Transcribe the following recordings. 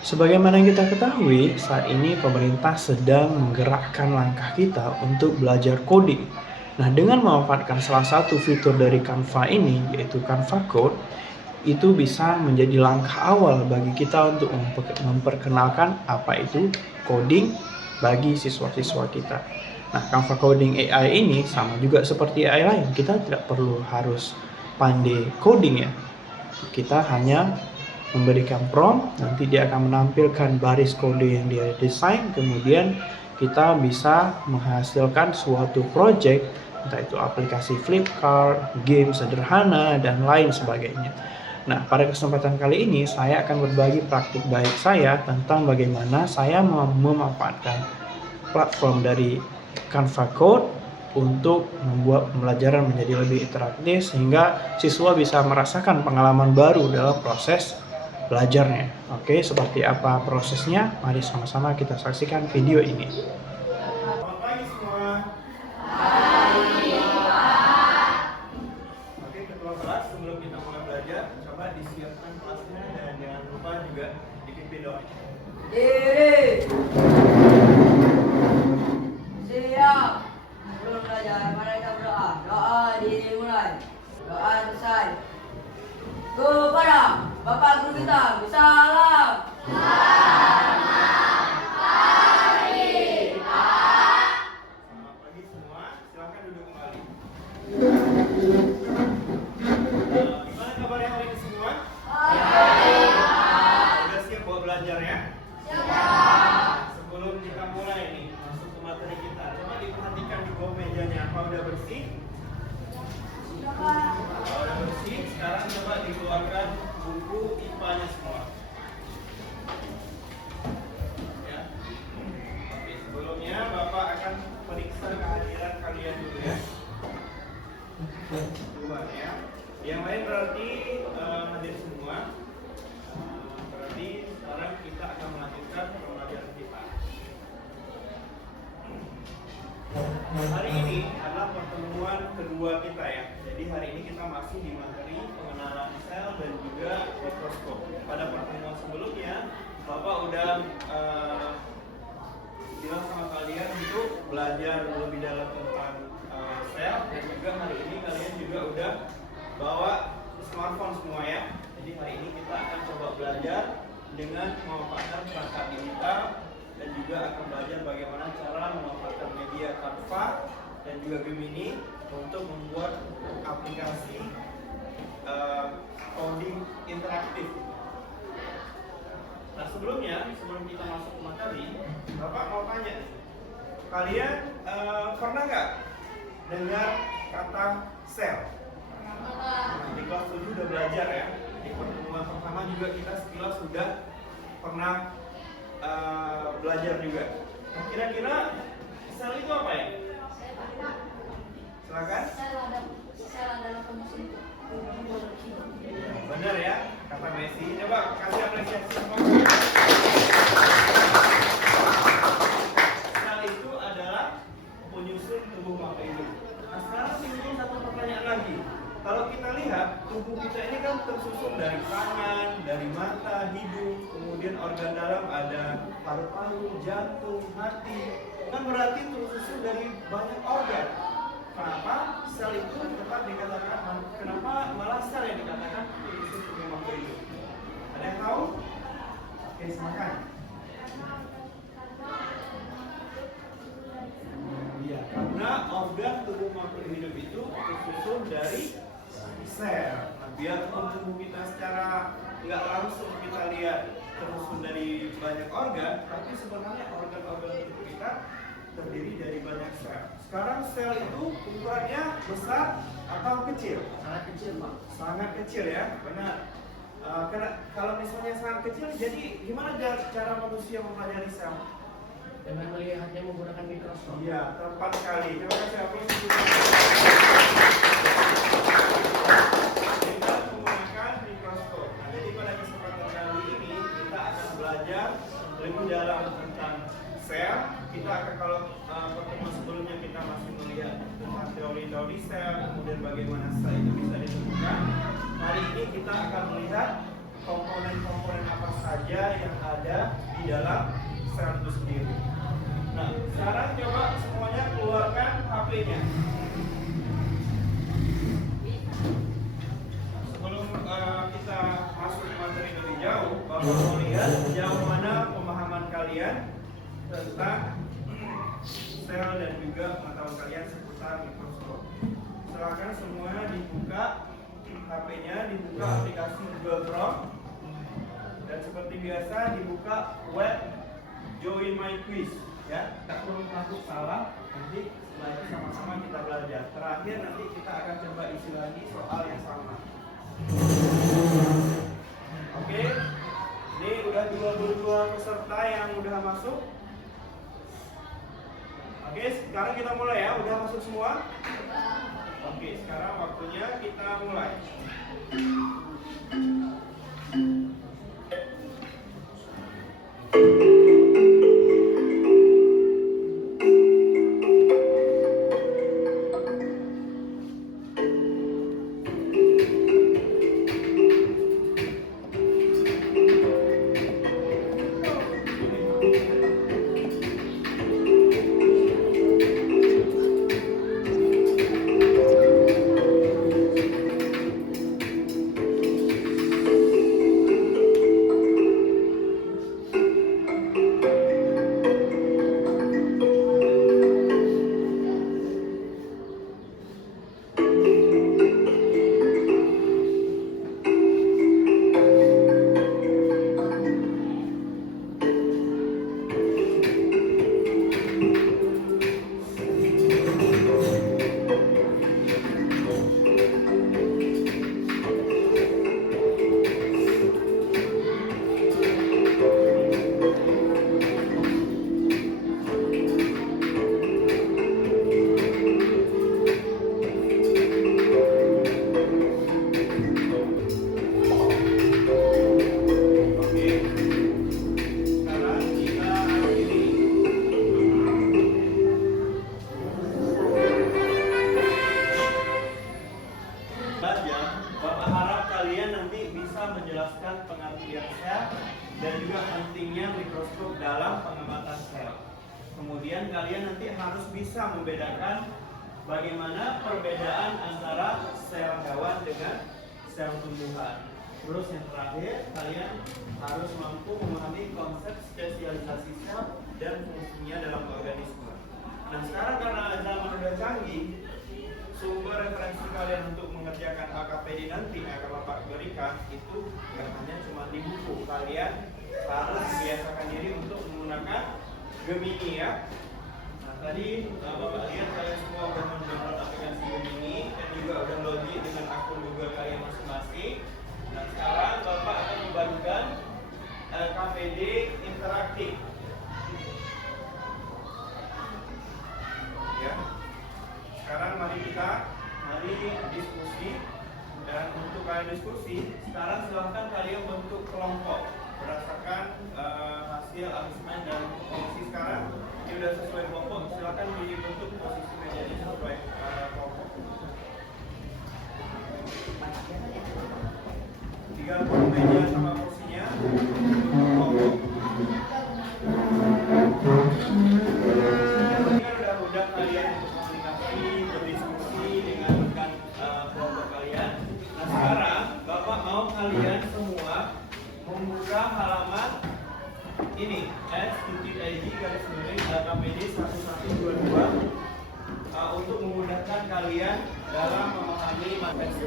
Sebagaimana yang kita ketahui, saat ini pemerintah sedang menggerakkan langkah kita untuk belajar coding. Nah, dengan memanfaatkan salah satu fitur dari Canva ini, yaitu Canva Code, itu bisa menjadi langkah awal bagi kita untuk memperkenalkan apa itu coding bagi siswa-siswa kita. Nah, Canva Coding AI ini sama juga seperti AI lain. Kita tidak perlu harus pandai coding ya. Kita hanya memberikan prompt, nanti dia akan menampilkan baris kode yang dia desain, kemudian kita bisa menghasilkan suatu project, entah itu aplikasi Flipkart, game sederhana, dan lain sebagainya. Nah, pada kesempatan kali ini saya akan berbagi praktik baik saya tentang bagaimana saya memanfaatkan platform dari Canva Code untuk membuat pembelajaran menjadi lebih interaktif sehingga siswa bisa merasakan pengalaman baru dalam proses belajarnya. Oke, seperti apa prosesnya? Mari sama-sama kita saksikan video ini. Selamat pagi semua. Oke, ketua kelas, sebelum kita mulai belajar, coba disiapkan kelasnya dan jangan lupa juga dipimpin doa. Diri. Siap. Sebelum belajar, mari kita berdoa. Doa dimulai. Doa selesai. Kepada Bapak Guru kita, salam. Selamat pagi semua, silakan duduk kembali. Gimana kabarnya hari ini semua? Udah siap buat belajar ya? Sebelum kita mulai nih, masuk ke materi kita, coba diperhatikan di bawah mejanya, apa udah bersih? Kalau udah bersih, sekarang coba dikeluarkan buku IPA-nya semua. Ya. Oke, sebelumnya Bapak akan periksa kehadiran kalian dulu ya. Dua ya. Yang lain berarti hadir semua. Berarti sekarang kita akan melanjutkan pembelajaran kita. Hari ini adalah pertemuan kedua kita ya. Jadi hari ini kita masih di materi pengenalan sel dan juga mikroskop. Pada pertemuan sebelumnya, Bapak udah bilang sama kalian untuk belajar lebih dalam tentang sel, dan juga hari ini kalian juga udah bawa smartphone semua ya. Jadi hari ini kita akan coba belajar dengan memanfaatkan perangkat digital dan juga akan belajar bagaimana cara memanfaatkan media Canva dan juga Gemini untuk membuat aplikasi coding interaktif. Nah sebelum kita masuk ke materi, Bapak mau tanya, kalian pernah nggak dengar kata sel? Nah, di kelas 7 udah belajar ya. Di pertemuan pertama juga kita sekilas sudah pernah belajar juga. Nah, kira-kira sel itu apa ya? Silakan. Sel adalah fungsi biologi. Benar ya, kata Messi. Coba kasih apresiasi semua. Sel itu adalah penyusun tubuh makhluk hidup. Nah sekarang timbul satu pertanyaan lagi. Kalau kita lihat tubuh kita ini kan tersusun dari tangan, dari mata, hidung, kemudian organ dalam ada paru-paru, jantung, hati. Kan berarti tersusun dari banyak organ. Kenapa sel itu tetap dikatakan, kenapa malah sel yang dikatakan penyusun tubuh makhluk hidup? Ada yang tahu? Oke, silakan. Iya, karena organ tubuh makhluk hidup itu tersusun dari sel. Nah, biarpun tubuh kita secara nggak langsung kita lihat tersusun dari banyak organ, tapi sebenarnya organ-organ tubuh kita terdiri dari banyak sel. Sekarang sel itu ukurannya besar atau kecil? Sangat kecil, Pak. Sangat kecil ya, benar. Kalau misalnya sangat kecil, jadi gimana cara manusia mempelajari sel? Dengan melihatnya menggunakan mikroskop. Iya, tepat sekali. Terima kasih apresiasi. Kita menggunakan mikroskop. Nah, jadi pada kesempatan kali ini kita akan belajar lebih dalam tentang sel. Kita akan, kalau pertemuan sebelumnya kita masih melihat tentang teori-teori sel, kemudian bagaimana sel itu bisa ditemukan. Hari ini kita akan melihat komponen-komponen apa saja yang ada di dalam sel itu sendiri. Nah, sekarang coba semuanya keluarkan HP-nya. Sebelum kita masuk ke materi lebih jauh, Bapak mau lihat sejauh mana pemahaman kalian tentang sel dan juga pengetahuan kalian seputar mikroskop. Silakan semua dibuka HP-nya, dibuka aplikasi Google Chrome, dan seperti biasa dibuka web Join My Quiz. Ya, tak perlu takut salah. Nanti setelah itu sama-sama kita belajar. Terakhir nanti kita akan coba isi lagi soal yang sama. Oke, ini udah 22 peserta yang udah masuk. Oke, sekarang kita mulai ya. Udah masuk semua? Oke, sekarang waktunya kita mulai. menjelaskan pengertian sel dan juga pentingnya mikroskop dalam pengamatan sel. Kemudian kalian nanti harus bisa membedakan bagaimana perbedaan antara sel hewan dengan sel tumbuhan. Terus yang terakhir, kalian harus mampu memahami konsep spesialisasi sel dan fungsinya dalam organisme. Nah, sekarang karena zaman udah canggih, sumber referensi kalian untuk mengerjakan HKPD nanti yang akan Bapak berikan itu bukan hanya cuma di buku. Kalian harus membiasakan diri untuk menggunakan Gemini ya. Nah, tadi Bapak lihat kalian semua sudah mendownload aplikasi Gemini dan juga udah login dengan akun Google kalian masing-masing. Nah, sekarang Bapak akan membagikan KPD interaktif. Ya. Sekarang mari diskusi, dan untuk kalian diskusi, sekarang silahkan kalian bentuk kelompok berdasarkan hasil asesmen dan posisi sekarang ini sudah sesuai kelompok. Silahkan dibentuk posisi mejanya sesuai kelompok. 30 meja sama kursinya untuk kelompok. Ini kan udah kalian komunikasi, berdiskusi dengan rekan kelompok kalian. Nah, sekarang Bapak mau kalian semua membuka halaman ini s.id/KPD 1122 untuk memudahkan kalian dalam memahami materi.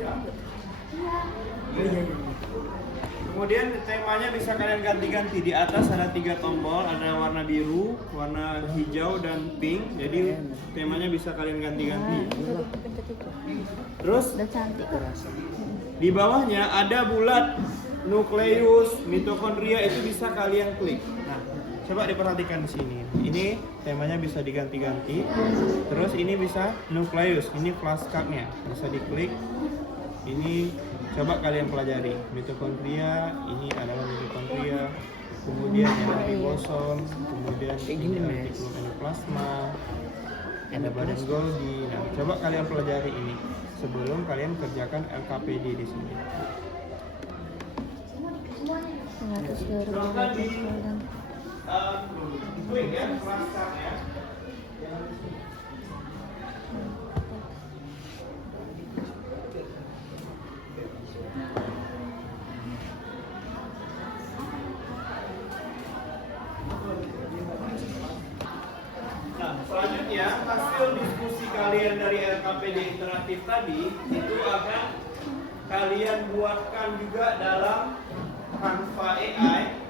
Kemudian temanya bisa kalian ganti-ganti. Di atas ada 3 tombol, ada warna biru, warna hijau, dan pink. Jadi temanya bisa kalian ganti-ganti. Terus di bawahnya ada bulat nukleus, mitokondria, itu bisa kalian klik. Nah, coba diperhatikan di sini. Ini temanya bisa diganti-ganti. Terus ini bisa nukleus, ini flashcardnya bisa diklik. Ini coba kalian pelajari mitokondria, ini adalah mitokondria, kemudian ada ribosom, kemudian ini ada retikulum endoplasma, ada badan Golgi. Nah, coba kalian pelajari ini sebelum kalian kerjakan LKPD di sini. Silahkan di klik ya, kelaskan ya. Nah, selanjutnya hasil diskusi kalian dari LKPD interaktif tadi itu akan kalian buatkan juga dalam Canva AI.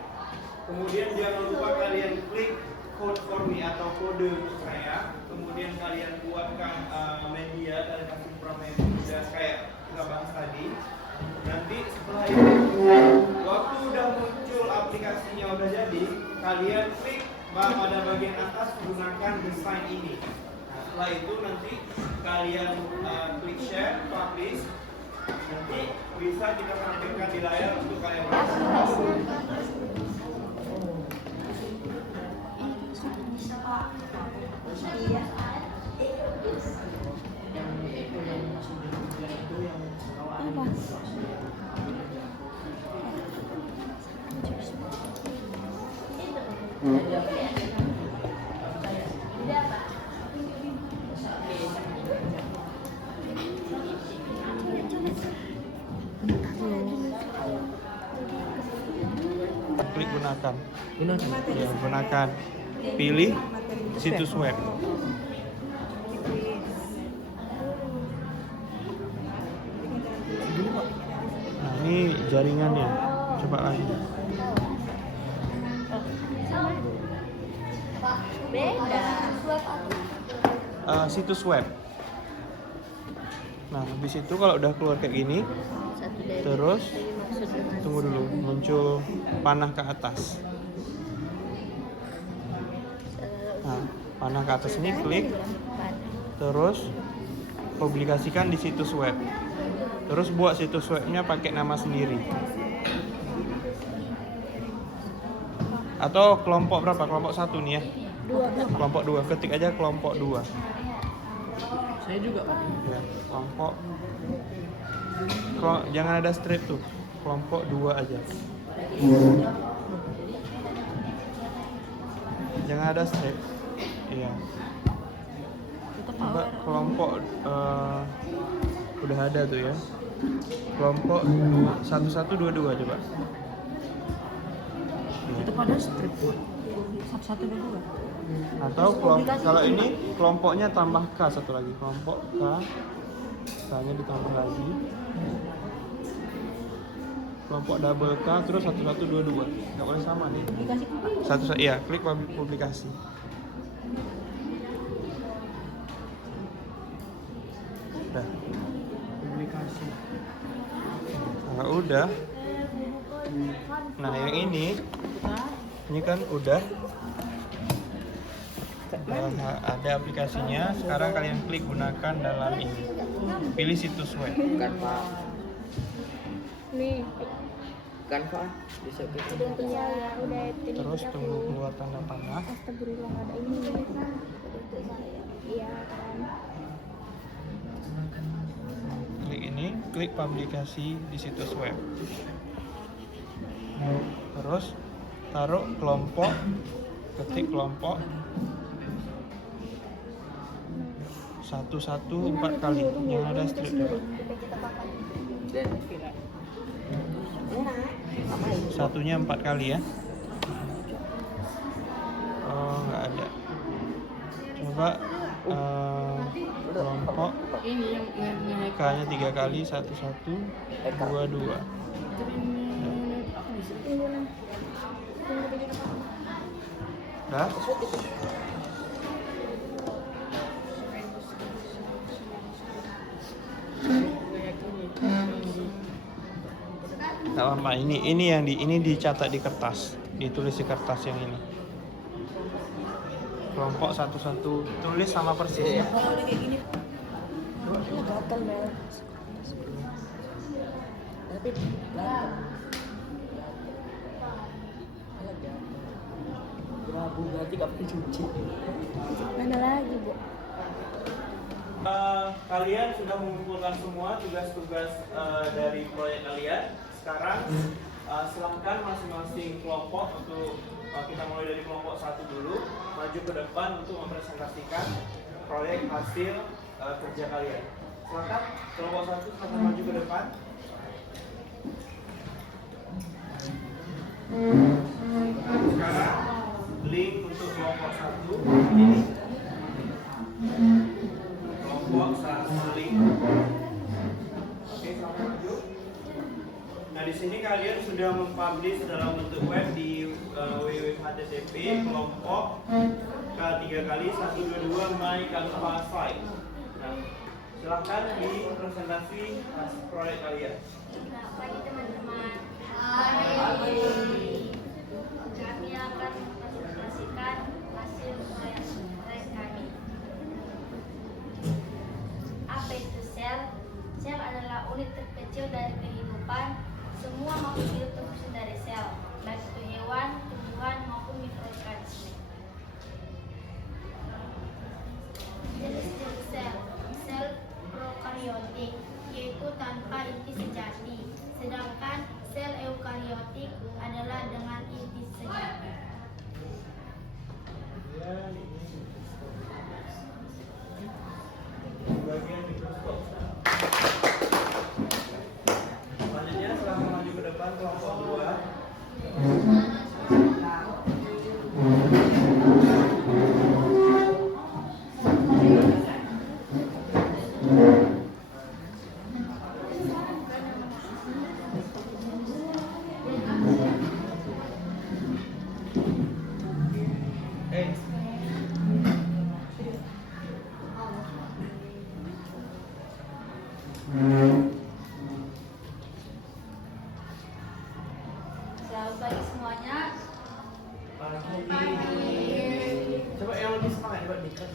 Kemudian jangan lupa kalian klik code for me atau kode untuk saya. Kemudian kalian buatkan media, kalian kasih prompt media kayak kita bahas tadi. Nanti setelah itu, waktu udah muncul aplikasinya udah jadi, kalian klik pada bagian atas gunakan desain ini. Nah, setelah itu nanti kalian klik share, publish. Nanti bisa kita tampilkan di layar untuk kalian lihat. Klik gunakan. Ya, gunakan. Pilih situs web. Nah, ini jaringannya. Coba lagi. Beda. Situs web. Nah, habis itu kalau udah keluar kayak gini, terus tunggu dulu, muncul panah ke atas. Nah, panah ke atas ini klik, terus publikasikan di situs web. Terus buat situs webnya pakai nama sendiri. Atau kelompok berapa? Kelompok 1 nih ya. Kelompok 2, ketik aja kelompok 2. Saya juga Pak. Ya, kelompok. Jangan ada strip tuh. Kelompok 2 aja. Jangan ada strip. Iya. Coba kelompok udah ada tuh ya. Kelompok 1122 coba. Itu pada strip 1122. Atau kalau ini kelompoknya tambah K satu lagi, kelompok K. K-nya ditambah lagi. Kelompok double K terus 1122. Enggak boleh sama nih. Iya, klik publikasi. Udah. Publikasi. Nah, udah. Nah, yang ini kan udah ada aplikasinya. Sekarang kalian klik gunakan dalam ini. Pilih situs web. Canva. Nih, Canva bisa gitu. iya ya udah ini Terus tunggu keluar tanda panah. Astagfirullah nggak ada ini untuk saya. Iya kan. Klik ini, klik publikasi di situs web. Terus taruh kelompok, ketik kelompok 114 kali, yang ada strip. Satunya 4 kali ya. Oh, nggak ada. Coba kelompok Ini yang K-nya 3 kali, 1122. Dah? Nggak apa-apa, ini yang ini dicatat di kertas, ditulis di kertas yang ini. Kelompok 11 tulis sama persis ya. Berarti gak perlu cuci. Mana lagi, Bu? Kalian sudah mengumpulkan semua tugas-tugas dari proyek kalian. Sekarang Silahkan masing-masing kelompok untuk kita mulai dari kelompok 1 dulu maju ke depan untuk mempresentasikan proyek hasil kerja kalian. Silahkan kelompok 1 silahkan maju ke depan. Sekarang link untuk kelompok 1 ini. Kelompok 1 link. Oke, selamat maju. Nah, di sini kalian sudah mempublish dalam bentuk web di www.http kelompok K3 kali 122 my Canva site. Nah, silahkan di presentasi proyek kalian. Selamat pagi teman-teman. Hai. Kami akan mempresentasikan hasil proyek kami. Apa itu sel? Sel adalah unit terkecil dari kehidupan. Semua makhluk hidup tersusun dari sel, baik itu hewan, tumbuhan maupun mikroorganisme. Jenis-jenis sel. Sel prokaryotik, yaitu tanpa inti sejati, sedangkan sel eukaryotik adalah dengan inti sejati. Bagian mikroskop. Selanjutnya silahkan maju ke depan kelompok 2. Selamat pagi semuanya. Pagi. Coba yang lebih semangat buat dikat.